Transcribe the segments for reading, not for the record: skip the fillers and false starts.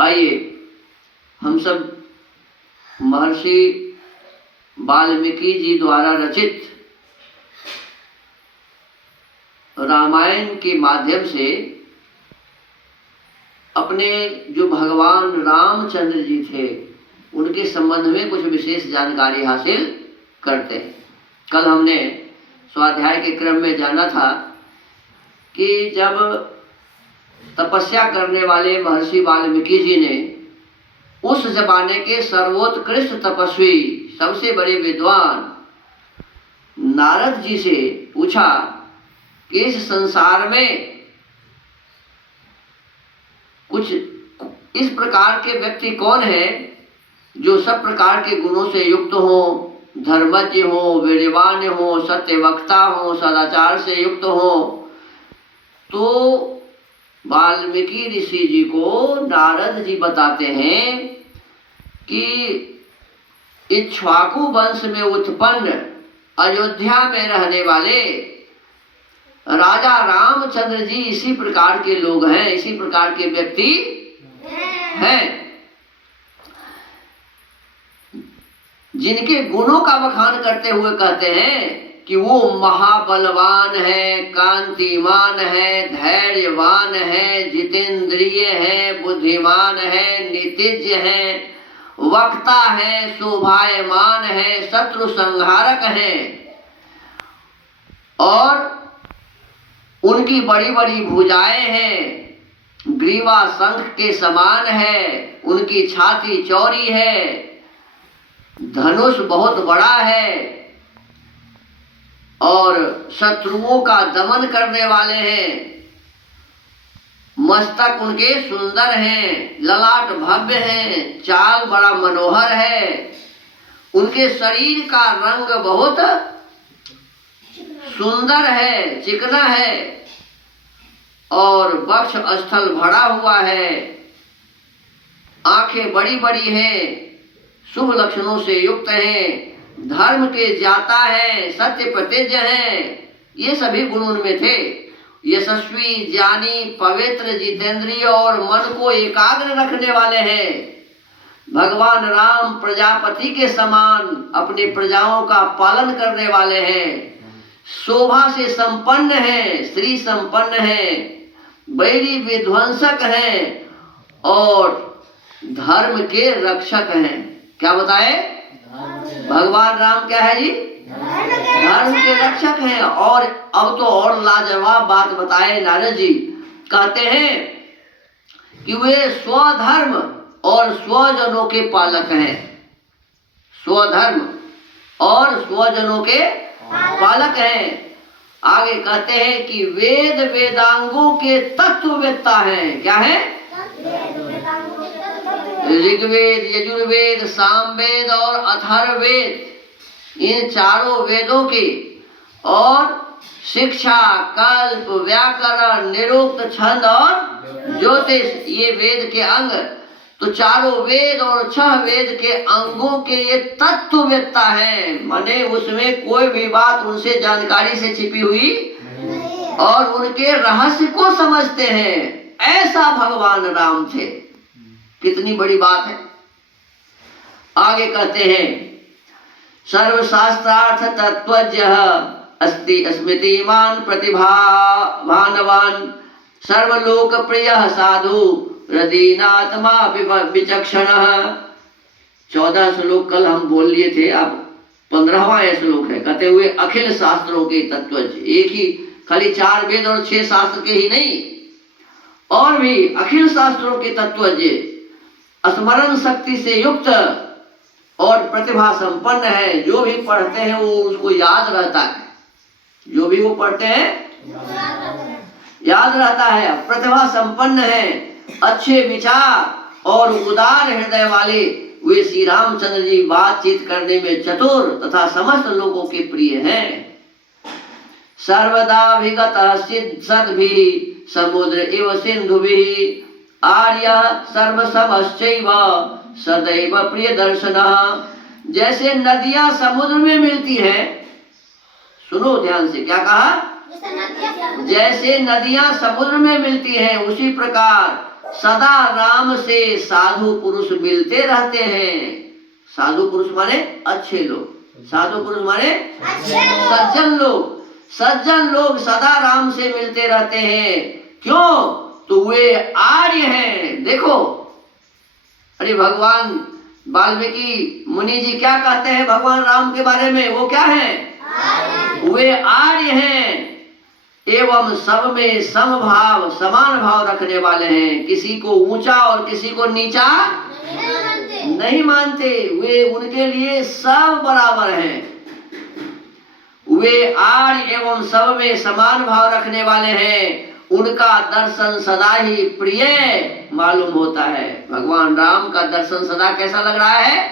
आइए हम सब महर्षि वाल्मीकि जी द्वारा रचित रामायण के माध्यम से अपने जो भगवान रामचंद्र जी थे उनके संबंध में कुछ विशेष जानकारी हासिल करते हैं। कल हमने स्वाध्याय के क्रम में जाना था कि जब तपस्या करने वाले महर्षि वाल्मीकि जी ने उस जमाने के सर्वोत्कृष्ट तपस्वी सबसे बड़े विद्वान नारद जी से पूछा कि इस संसार में कुछ इस प्रकार के व्यक्ति कौन है जो सब प्रकार के गुणों से युक्त हो, धर्मज्ञ हो, वीर्यवान हो, सत्यवक्ता हो, सदाचार से युक्त हो। तो वाल्मीकि ऋषि जी को नारद जी बताते हैं कि इक्ष्वाकु वंश में उत्पन्न अयोध्या में रहने वाले राजा रामचंद्र जी इसी प्रकार के लोग हैं, इसी प्रकार के व्यक्ति हैं जिनके गुणों का बखान करते हुए कहते हैं कि वो महाबलवान है, कांतिमान है, धैर्यवान है, जितेंद्रिय है, बुद्धिमान है, नीतिज्ञ है, वक्ता है, शोभायमान है, शत्रु संहारक है और उनकी बड़ी बड़ी भुजाएं हैं, ग्रीवा शंख के समान है, उनकी छाती चौड़ी है, धनुष बहुत बड़ा है और शत्रुओं का दमन करने वाले हैं। मस्तक उनके सुंदर हैं, ललाट भव्य हैं, चाल बड़ा मनोहर है, उनके शरीर का रंग बहुत सुंदर है, चिकना है और वक्ष स्थल भरा हुआ है, आंखें बड़ी बड़ी हैं, शुभ लक्षणों से युक्त हैं, धर्म के ज्ञाता हैं, सत्य प्रतिज्ञ हैं। ये सभी गुण उनमें थे। यशस्वी, ज्ञानी, पवित्र, जितेंद्रिय और मन को एकाग्र रखने वाले हैं। भगवान राम प्रजापति के समान अपने प्रजाओं का पालन करने वाले हैं। शोभा से संपन्न हैं, श्री संपन्न हैं, वैरी विध्वंसक हैं और धर्म के रक्षक हैं। क्या बताए? भगवान राम क्या है जी? धर्म के रक्षक हैं। और अब तो और लाजवाब बात बताए नारद जी, कहते हैं कि वे स्वधर्म और स्वजनों के पालक हैं। स्वधर्म और स्वजनों के पालक हैं। आगे कहते हैं कि वेद वेदांगों के तत्ववेत्ता हैं। क्या है? ऋग्वेद, यजुर्वेद, सामवेद और अथर्ववेद, इन चारों वेदों की और शिक्षा, कल्प, व्याकरण, निरुक्त, छंद और ज्योतिष, ये वेद के अंग। तो चारों वेद और 6 वेद के अंगों के ये तत्ववेत्ता हैं। माने उसमें कोई भी बात उनसे जानकारी से छिपी हुई और उनके रहस्य को समझते हैं। ऐसा भगवान राम थे। कितनी बड़ी बात है। आगे कहते हैं सर्वशास्त्रार्थ तत्वज्ञ अस्ति स्मृतिमान प्रतिभावानवान सर्वलोक प्रिय साधु हृदयनात्मा विचक्षण। 14 श्लोक कल हम बोल लिए थे, अब 15वां श्लोक है। कहते हुए अखिल शास्त्रों के तत्वज्ञ, एक ही खाली 4 वेद और 6 शास्त्र के ही नहीं, और भी अखिल शास्त्रों के तत्वज्ञ, स्मरण शक्ति से युक्त और प्रतिभा संपन्न है। जो भी पढ़ते हैं वो उसको याद रहता है। जो भी वो पढ़ते हैं याद रहता है। प्रतिभा संपन्न है, अच्छे विचार और उदार हृदय वाले वे श्री रामचंद्र जी बातचीत करने में चतुर तथा समस्त लोगों के प्रिय हैं। सर्वदा विगत सद्भिः समुद्र इव सिंधुभिः आर्य सर्वसमश्चैव सदैव प्रिय दर्शनः। जैसे नदियां समुद्र में मिलती हैं, सुनो ध्यान से, क्या कहा? जैसे नदियां समुद्र में मिलती हैं उसी प्रकार सदा राम से साधु पुरुष मिलते रहते हैं। साधु पुरुष माने अच्छे लोग, साधु पुरुष माने सज्जन लोग। सज्जन लोग सदा राम से मिलते रहते हैं। क्यों? तो वे आर्य हैं। देखो, अरे भगवान वाल्मीकि मुनि जी क्या कहते हैं भगवान राम के बारे में? वो क्या हैं? वे आर्य हैं एवं सब में समभाव समान भाव रखने वाले हैं। किसी को ऊंचा और किसी को नीचा नहीं मानते। वे उनके लिए सब बराबर हैं। वे आर्य एवं सब में समान भाव रखने वाले हैं। उनका दर्शन सदा ही प्रिय मालूम होता है। भगवान राम का दर्शन सदा कैसा लग रहा है?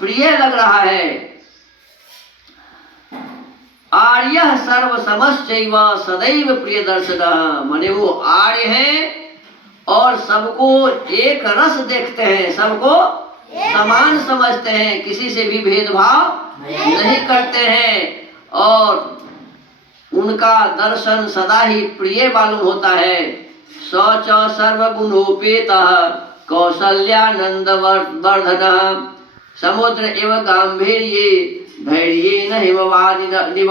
प्रिय लग रहा है। आर्य सर्व समश्चैव सदैव प्रिय दर्शनः, माने वो आर्य हैं और सबको एक रस देखते हैं, सबको समान समझते हैं, किसी से भी भेदभाव नहीं करते हैं और उनका दर्शन सदा ही प्रिय मालूम होता है। सच सर्वगुणोपेतः कौसल्यानंद वर्धनः समुद्र एवं गांभीर्ये धैर्येन हिमवानिव।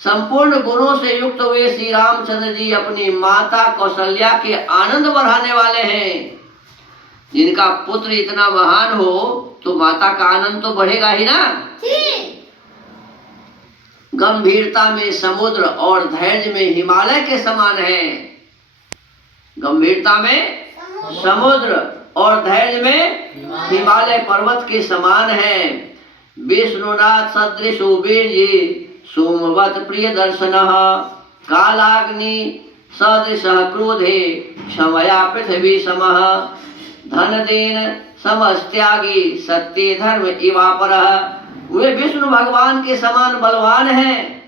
संपूर्ण गुणों से युक्त हुए श्री रामचंद्र जी अपनी माता कौशल्या के आनंद बढ़ाने वाले हैं। जिनका पुत्र इतना महान हो तो माता का आनंद तो बढ़ेगा ही ना। गंभीरता में समुद्र और धैर्य में हिमालय के समान है। गंभीरता में समुद्र और धैर्य में हिमालय पर्वत के समान है। विष्णुनाथ सदृशो वीर्ये सोमवत प्रिय दर्शनः कालाग्नि सदृशः क्रोधे क्षमया पृथ्वी समः धनदेन समस्त्यागी सत्य धर्म इवापरः। वे विष्णु भगवान के समान बलवान हैं।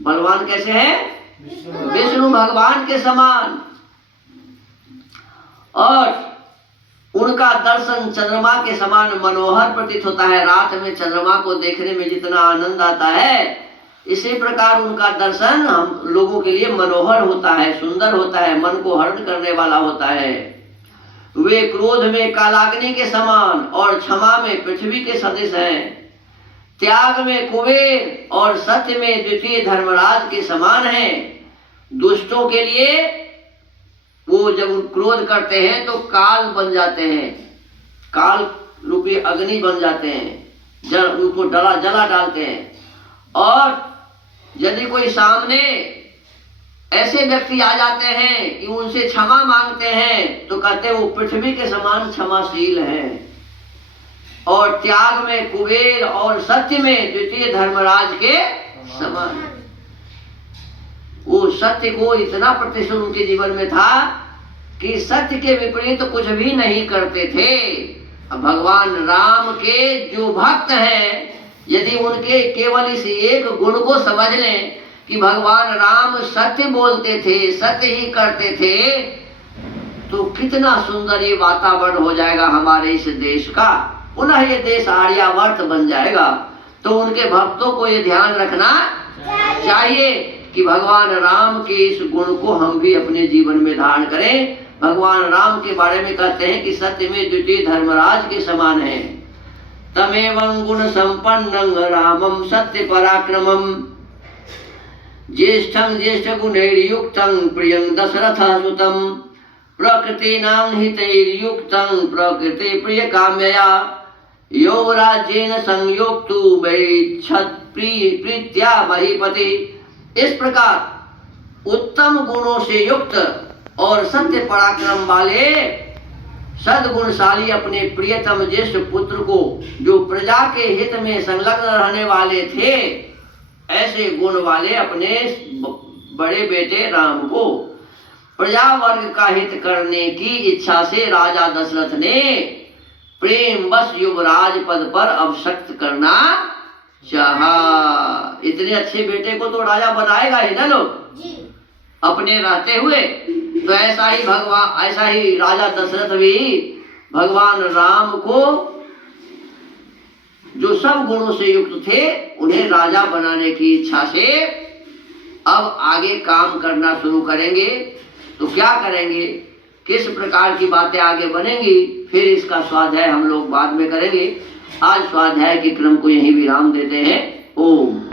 बलवान कैसे हैं? विष्णु भगवान के समान। और उनका दर्शन चंद्रमा के समान मनोहर प्रतीत होता है। रात में चंद्रमा को देखने में जितना आनंद आता है, इसी प्रकार उनका दर्शन हम लोगों के लिए मनोहर होता है, सुंदर होता है, मन को हरण करने वाला होता है। वे क्रोध में कालाग्नि के समान और क्षमा में पृथ्वी के सदृश हैं। त्याग में कुबेर और सत्य में द्वितीय धर्मराज के समान हैं। दुष्टों के लिए वो जब क्रोध करते हैं तो काल बन जाते हैं, काल रूपी अग्नि बन जाते हैं, जल उनको जला डालते हैं। और यदि कोई सामने ऐसे व्यक्ति आ जाते हैं कि उनसे क्षमा मांगते हैं तो कहते हैं वो पृथ्वी के समान क्षमाशील हैं। और त्याग में कुबेर और सत्य में द्वितीय धर्मराज के समान। वो सत्य को इतना प्रतिष्ठा उनके जीवन में था कि सत्य के विपरीत कुछ भी नहीं करते थे। अब भगवान राम के जो भक्त हैं, यदि उनके केवल इस एक गुण को समझ लें कि भगवान राम सत्य बोलते थे, सत्य ही करते थे, तो कितना सुंदर ये वातावरण हो जाएगा हमारे इस देश का। पुनः ये देश आर्यावर्त बन जाएगा। तो उनके भक्तों को ये ध्यान रखना चाहिए कि भगवान राम के इस गुण को हम भी अपने जीवन में धारण करें। भगवान राम के बारे में कहते हैं कि सत्य में द्वितीय धर्मराज के समान है। तमेवं गुण संपन्नं रामं सत्य पराक्रमं ज्येष्ठं ज्येष्ठ गुणैर्युक्तं प्रियं दशरथः सुतं प्रकृतीनां हितैर्युक्तं प्रकृति प्रिय काम्यया यो राज्येन संयोक्तु वैच्छत् प्रीत्या महीपति। इस प्रकार उत्तम गुणों से युक्त और सत्य पराक्रम वाले सद्गुणशाली अपने प्रियतम ज्येष्ठ पुत्र को, जो प्रजा के हित में संलग्न रहने वाले थे, ऐसे गुण वाले अपने बड़े बेटे राम को प्रजा वर्ग का हित करने की इच्छा से राजा दशरथ ने प्रेम बस युवराज पद पर अभिषिक्त करना चाहा। इतने अच्छे बेटे को तो राजा बनाएगा ही ना लोग अपने रहते हुए। तो ऐसा ही राजा दशरथ भी भगवान राम को, जो सब गुणों से युक्त थे, उन्हें राजा बनाने की इच्छा से अब आगे काम करना शुरू करेंगे। तो क्या करेंगे? किस प्रकार की बातें आगे बनेंगी, फिर इसका स्वाध्याय हम लोग बाद में करेंगे। आज स्वाध्याय के क्रम को यहीं विराम देते हैं। ओम।